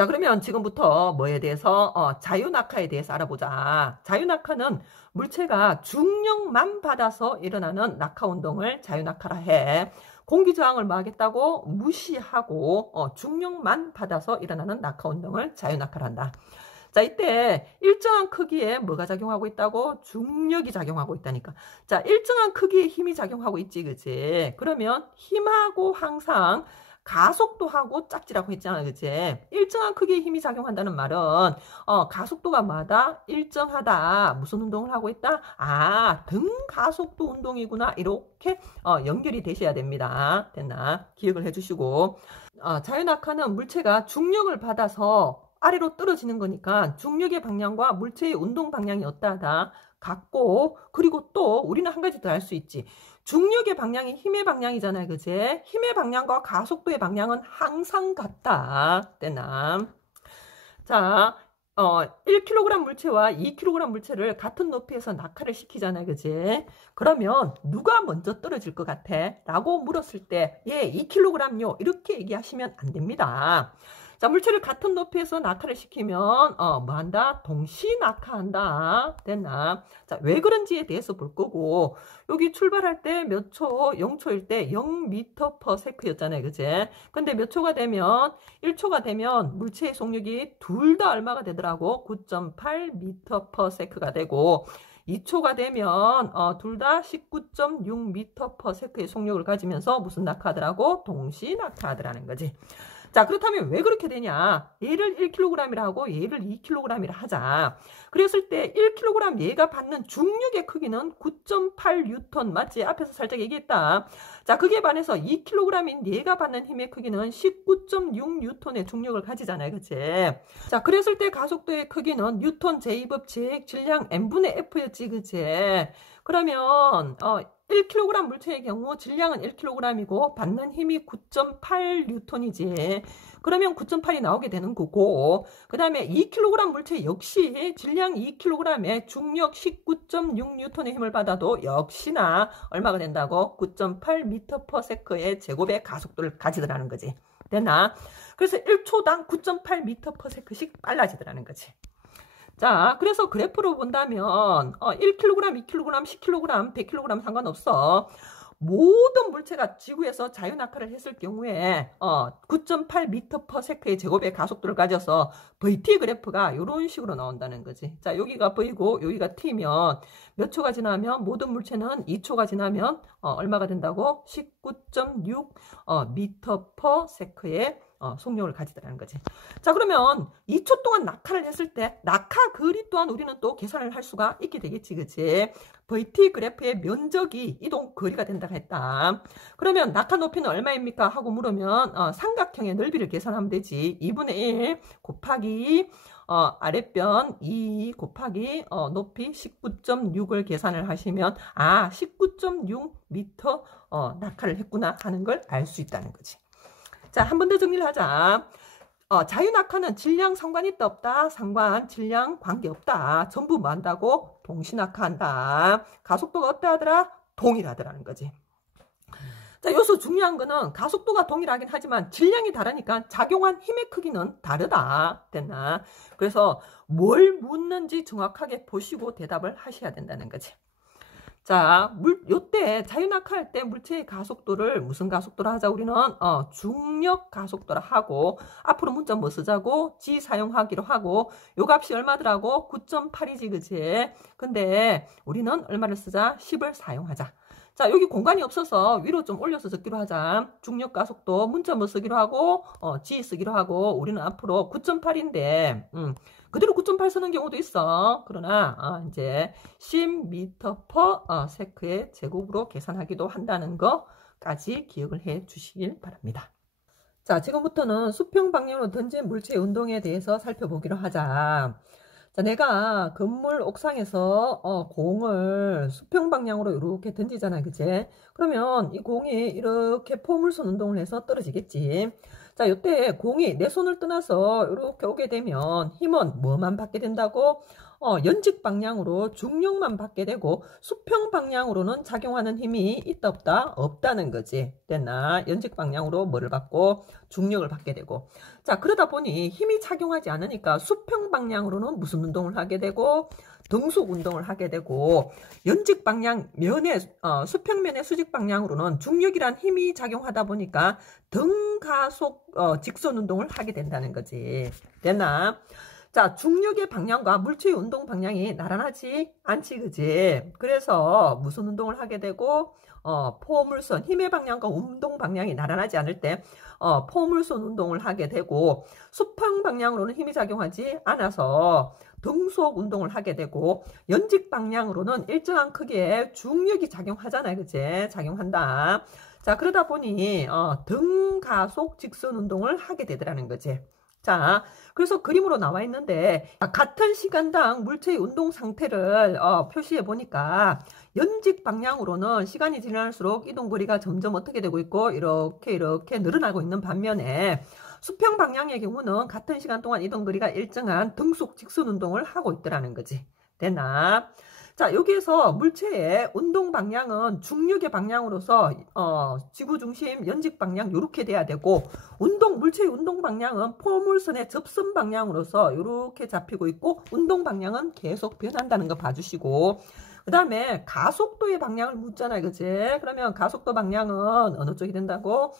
자, 그러면 지금부터 뭐에 대해서 자유낙하에 대해서 알아보자. 자유낙하는 물체가 중력만 받아서 일어나는 낙하운동을 자유낙하라 해. 공기저항을 뭐 하겠다고 무시하고 중력만 받아서 일어나는 낙하운동을 자유낙하라 한다. 자, 이때 일정한 크기에 뭐가 작용하고 있다고? 중력이 작용하고 있다니까. 자, 일정한 크기에 힘이 작용하고 있지, 그치? 그러면 힘하고 항상 가속도하고 짝지라고 했잖아, 그치? 일정한 크기의 힘이 작용한다는 말은 가속도가 뭐다? 일정하다. 무슨 운동을 하고 있다? 아, 등가속도 운동이구나. 이렇게 연결이 되셔야 됩니다. 됐나? 기억을 해주시고, 자유낙하는 물체가 중력을 받아서 아래로 떨어지는 거니까 중력의 방향과 물체의 운동 방향이 어떠하다? 같고, 그리고 또 우리는 한 가지 더 알 수 있지. 중력의 방향이 힘의 방향이잖아요, 그치? 힘의 방향과 가속도의 방향은 항상 같다. 됐나? 자, 1kg 물체와 2kg 물체를 같은 높이에서 낙하를 시키잖아요, 그치? 그러면 누가 먼저 떨어질 것 같아? 라고 물었을 때, 예, 2kg요. 이렇게 얘기하시면 안 됩니다. 자, 물체를 같은 높이에서 낙하를 시키면 뭐 한다? 동시 낙하한다. 됐나? 자, 왜 그런지에 대해서 볼 거고, 여기 출발할 때 몇 초? 0초일 때 0m/s였잖아요. 그치? 근데 몇 초가 되면 1초가 되면 물체의 속력이 둘 다 얼마가 되더라고? 9.8m/s가 되고, 2초가 되면 둘 다 19.6m/s의 속력을 가지면서 무슨 낙하하더라고? 동시 낙하하더라는 거지. 자, 그렇다면 왜 그렇게 되냐? 얘를 1kg이라 하고 얘를 2kg이라 하자. 그랬을 때 1kg 얘가 받는 중력의 크기는 9.8N 맞지? 앞에서 살짝 얘기했다. 자, 그게 반해서 2kg인 얘가 받는 힘의 크기는 19.6N의 중력을 가지잖아요. 그치? 자, 그랬을 때 가속도의 크기는 뉴턴 제이법 제액 질량 n분의 f였지. 그치? 그러면 1kg 물체의 경우 질량은 1kg이고 받는 힘이 9.8N이지. 그러면 9.8이 나오게 되는 거고, 그 다음에 2kg 물체 역시 질량 2kg에 중력 19.6N의 힘을 받아도 역시나 얼마가 된다고? 9.8m/s의 제곱의 가속도를 가지더라는 거지. 됐나? 그래서 1초당 9.8m/s씩 빨라지더라는 거지. 자, 그래서 그래프로 본다면 1kg, 2kg, 10kg, 100kg 상관없어. 모든 물체가 지구에서 자유낙하를 했을 경우에 9.8m/s의 제곱의 가속도를 가져서 VT 그래프가 이런 식으로 나온다는 거지. 자, 여기가 V고 여기가 T면 몇 초가 지나면 모든 물체는 2초가 지나면 얼마가 된다고? 19.6m/s의 속력을 가지더라는 거지. 자, 그러면 2초 동안 낙하를 했을 때 낙하 거리 또한 우리는 또 계산을 할 수가 있게 되겠지, 그치? VT 그래프의 면적이 이동 거리가 된다고 했다. 그러면 낙하 높이는 얼마입니까? 하고 물으면 삼각형의 넓이를 계산하면 되지. 2분의 1 곱하기 아랫변 2 곱하기 높이 19.6을 계산을 하시면 19.6m 낙하를 했구나 하는 걸 알 수 있다는 거지. 자, 한 번 더 정리를 하자. 자유낙하는 질량 상관 있다 없다? 상관, 질량 관계없다. 전부 뭐 한다고? 동시낙하한다. 가속도가 어떠하더라? 동일하더라는 거지. 자, 여기서 중요한 거는 가속도가 동일하긴 하지만 질량이 다르니까 작용한 힘의 크기는 다르다. 됐나? 그래서 뭘 묻는지 정확하게 보시고 대답을 하셔야 된다는 거지. 자, 요때 자유낙하할 때 물체의 가속도를 무슨 가속도로 하자? 우리는 중력 가속도로 하고, 앞으로 문자 뭐 쓰자고? G 사용하기로 하고, 요 값이 얼마더라고? 9.8이지, 그치? 근데 우리는 얼마를 쓰자? 10을 사용하자. 자, 여기 공간이 없어서 위로 좀 올려서 적기로 하자. 중력 가속도 문자 뭐 쓰기로 하고, G 쓰기로 하고, 우리는 앞으로 9.8인데, 그대로 9.8 쓰는 경우도 있어. 그러나 이제 10m/s의 제곱으로 계산하기도 한다는 거까지 기억을 해 주시길 바랍니다. 자, 지금부터는 수평 방향으로 던진 물체의 운동에 대해서 살펴보기로 하자. 자, 내가 건물 옥상에서 공을 수평 방향으로 이렇게 던지잖아, 그치? 그러면 이 공이 이렇게 포물선 운동을 해서 떨어지겠지. 자, 이때 공이 내 손을 떠나서 이렇게 오게 되면 힘은 뭐만 받게 된다고? 연직 방향으로 중력만 받게 되고 수평 방향으로는 작용하는 힘이 있다 없다? 없다는 거지. 됐나? 연직 방향으로 뭐를 받고 중력을 받게 되고. 자, 그러다 보니 힘이 작용하지 않으니까 수평 방향으로는 무슨 운동을 하게 되고 등속 운동을 하게 되고, 연직 방향 수평면의 수직 방향으로는 중력이란 힘이 작용하다 보니까 등가속 직선 운동을 하게 된다는 거지. 됐나? 자, 중력의 방향과 물체의 운동 방향이 나란하지 않지, 그지? 그래서 무슨 운동을 하게 되고, 포물선, 힘의 방향과 운동 방향이 나란하지 않을 때, 포물선 운동을 하게 되고, 수평 방향으로는 힘이 작용하지 않아서 등속 운동을 하게 되고, 연직 방향으로는 일정한 크기의 중력이 작용하잖아요, 그지? 작용한다. 자, 그러다 보니, 등가속 직선 운동을 하게 되더라는 거지. 자, 그래서 그림으로 나와 있는데 같은 시간당 물체의 운동 상태를 표시해 보니까 연직 방향으로는 시간이 지날수록 이동 거리가 점점 어떻게 되고 있고 이렇게 늘어나고 있는 반면에 수평 방향의 경우는 같은 시간 동안 이동 거리가 일정한 등속 직선 운동을 하고 있더라는 거지. 됐나? 자, 여기에서 물체의 운동 방향은 중력의 방향으로서 지구 중심 연직 방향 이렇게 돼야 되고, 물체의 운동 방향은 포물선의 접선 방향으로서 이렇게 잡히고 있고, 운동 방향은 계속 변한다는 거 봐주시고, 그 다음에 가속도의 방향을 묻잖아요, 그치? 그러면 가속도 방향은 어느 쪽이 된다고?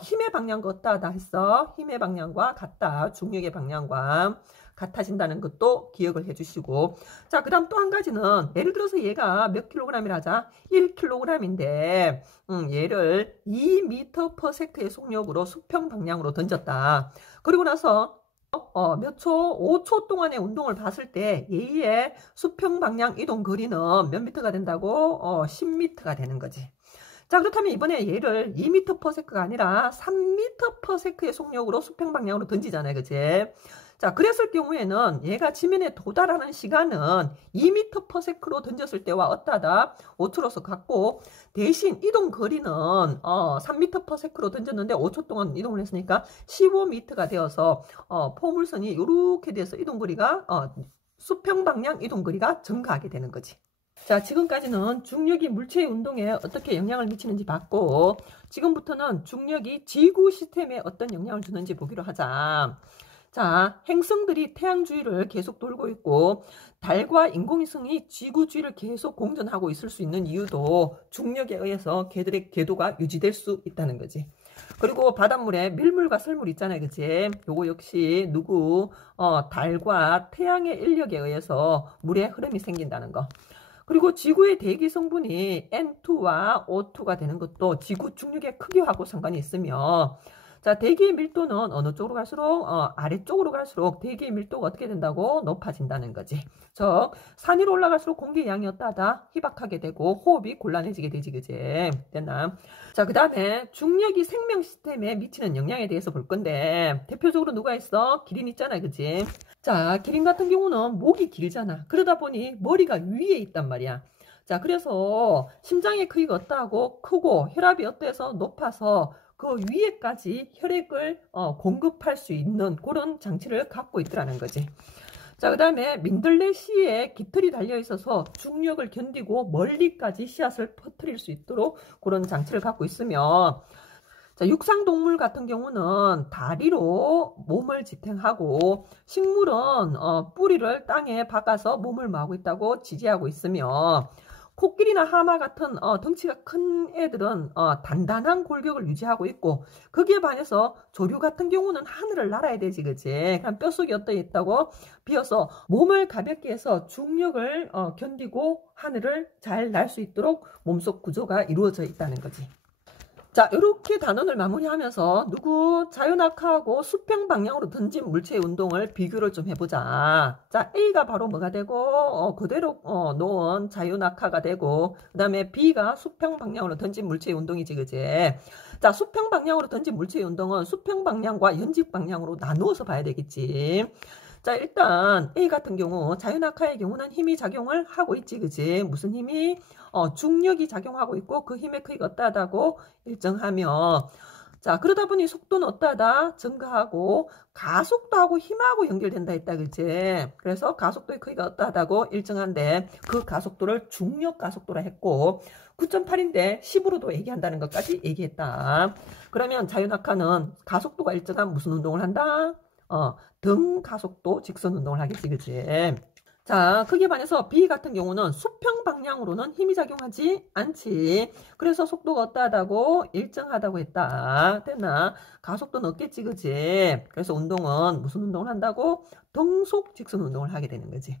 힘의 방향과 어떠하다 했어? 힘의 방향과 같다. 중력의 방향과 같아진다는 것도 기억을 해주시고. 자, 그 다음 또 한 가지는, 예를 들어서 얘가 몇 킬로그램이라 하자? 1kg인데 얘를 2m/s의 속력으로 수평 방향으로 던졌다. 그리고 나서 몇 초? 5초 동안의 운동을 봤을 때 얘의 수평 방향 이동 거리는 몇 미터가 된다고? 10m가 되는 거지. 자, 그렇다면 이번에 얘를 2m/s가 아니라 3m/s의 속력으로 수평 방향으로 던지잖아요, 그치? 자, 그랬을 경우에는 얘가 지면에 도달하는 시간은 2m/s로 던졌을 때와 어떠하다? 5초로서 같고, 대신 이동 거리는 3m/s로 던졌는데 5초 동안 이동을 했으니까 15m가 되어서 포물선이 이렇게 돼서 이동 거리가 수평 방향 이동 거리가 증가하게 되는 거지. 자, 지금까지는 중력이 물체의 운동에 어떻게 영향을 미치는지 봤고, 지금부터는 중력이 지구 시스템에 어떤 영향을 주는지 보기로 하자. 자, 행성들이 태양 주위를 계속 돌고 있고 달과 인공위성이 지구 주위를 계속 공전하고 있을 수 있는 이유도 중력에 의해서 걔들의 궤도가 유지될 수 있다는 거지. 그리고 바닷물에 밀물과 썰물 있잖아요, 그치? 요거 역시 달과 태양의 인력에 의해서 물의 흐름이 생긴다는 거. 그리고 지구의 대기 성분이 N2와 O2가 되는 것도 지구 중력의 크기하고 상관이 있으며, 자, 대기의 밀도는 어느 쪽으로 갈수록 아래쪽으로 갈수록 대기의 밀도가 어떻게 된다고? 높아진다는 거지. 즉 산 위로 올라갈수록 공기의 양이 어떠하다? 희박하게 되고 호흡이 곤란해지게 되지, 그지? 됐나? 자, 그 다음에 중력이 생명 시스템에 미치는 영향에 대해서 볼 건데, 대표적으로 누가 있어? 기린 있잖아, 그지? 자, 기린 같은 경우는 목이 길잖아. 그러다 보니 머리가 위에 있단 말이야. 자, 그래서 심장의 크기가 어떠하고? 크고 혈압이 어때서? 높아서 그 위에까지 혈액을 공급할 수 있는 그런 장치를 갖고 있더라는 거지. 자, 그 다음에 민들레씨에 깃털이 달려 있어서 중력을 견디고 멀리까지 씨앗을 퍼뜨릴 수 있도록 그런 장치를 갖고 있으며, 자, 육상동물 같은 경우는 다리로 몸을 지탱하고, 식물은 뿌리를 땅에 박아서 몸을 마고 있다고 지지하고 있으며, 코끼리나 하마 같은 덩치가 큰 애들은 단단한 골격을 유지하고 있고, 거기에 반해서 조류 같은 경우는 하늘을 날아야 되지, 그치? 그럼 뼛속이 어떠 있다고? 비어서 몸을 가볍게 해서 중력을 견디고 하늘을 잘 날 수 있도록 몸속 구조가 이루어져 있다는 거지. 자, 이렇게 단원을 마무리하면서 자유낙하하고 수평 방향으로 던진 물체의 운동을 비교를 좀 해보자. 자, A가 바로 뭐가 되고 그대로 놓은 자유낙하가 되고, 그 다음에 B가 수평 방향으로 던진 물체의 운동이지, 그지? 자, 수평 방향으로 던진 물체의 운동은 수평 방향과 연직 방향으로 나누어서 봐야 되겠지. 자, 일단 A 같은 경우 자유낙하의 경우는 힘이 작용을 하고 있지, 그지? 무슨 힘이? 중력이 작용하고 있고 그 힘의 크기가 어떠하다고 일정하며, 자, 그러다 보니 속도는 어떠하다? 증가하고 가속도하고 힘하고 연결된다 했다, 그치? 그래서 가속도의 크기가 어떠하다고 일정한데 그 가속도를 중력 가속도라 했고 9.8인데 10으로도 얘기한다는 것까지 얘기했다. 그러면 자유낙하는 가속도가 일정한 무슨 운동을 한다? 등 가속도 직선 운동을 하겠지, 그치? 자, 크기에 반해서 B 같은 경우는 수평 방향으로는 힘이 작용하지 않지. 그래서 속도가 어떠하다고? 일정하다고 했다. 됐나? 가속도는 없겠지, 그지? 그래서 운동은 무슨 운동을 한다고? 등속 직선 운동을 하게 되는 거지.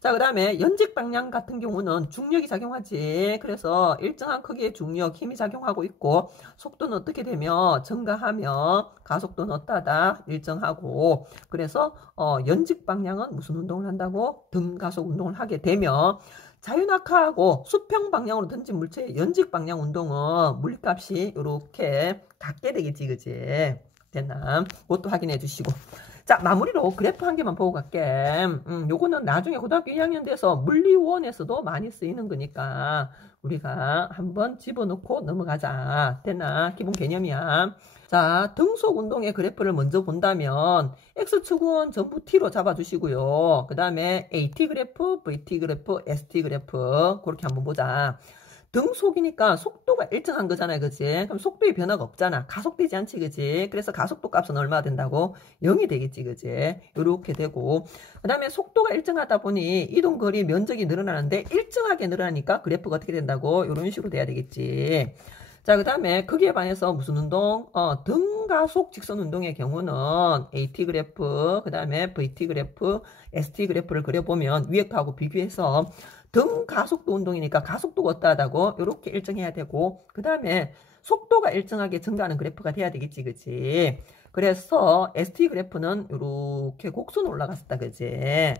자, 그 다음에 연직 방향 같은 경우는 중력이 작용하지. 그래서 일정한 크기의 중력, 힘이 작용하고 있고 속도는 어떻게 되며 증가하며 가속도는 어떠하다? 일정하고 그래서 연직 방향은 무슨 운동을 한다고? 등가속 운동을 하게 되며 자유낙하하고 수평 방향으로 던진 물체의 연직 방향 운동은 물값이 이렇게 같게 되겠지, 그지? 됐나? 그것도 확인해 주시고. 자, 마무리로 그래프 한 개만 보고 갈게. 요거는 나중에 고등학교 2학년 돼서 물리원에서도 많이 쓰이는 거니까 우리가 한번 집어넣고 넘어가자. 됐나? 기본 개념이야. 자, 등속 운동의 그래프를 먼저 본다면 X축은 전부 T로 잡아주시고요. 그 다음에 AT 그래프, VT 그래프, ST 그래프 그렇게 한번 보자. 등속이니까 속도가 일정한 거잖아요, 그치? 그럼 속도의 변화가 없잖아. 가속되지 않지, 그치? 그래서 가속도 값은 얼마나 된다고? 0이 되겠지, 그치? 이렇게 되고. 그 다음에 속도가 일정하다 보니 이동거리 면적이 늘어나는데 일정하게 늘어나니까 그래프가 어떻게 된다고? 이런 식으로 돼야 되겠지. 자, 그 다음에 크기에 반해서 무슨 운동? 등가속 직선 운동의 경우는 AT 그래프, 그 다음에 VT 그래프, ST 그래프를 그려보면 위에 거하고 비교해서 등 가속도 운동이니까 가속도가 어떠하다고? 이렇게 일정해야 되고 그 다음에 속도가 일정하게 증가하는 그래프가 돼야 되겠지, 그치? 그래서 ST 그래프는 이렇게 곡선 올라갔었다, 그치?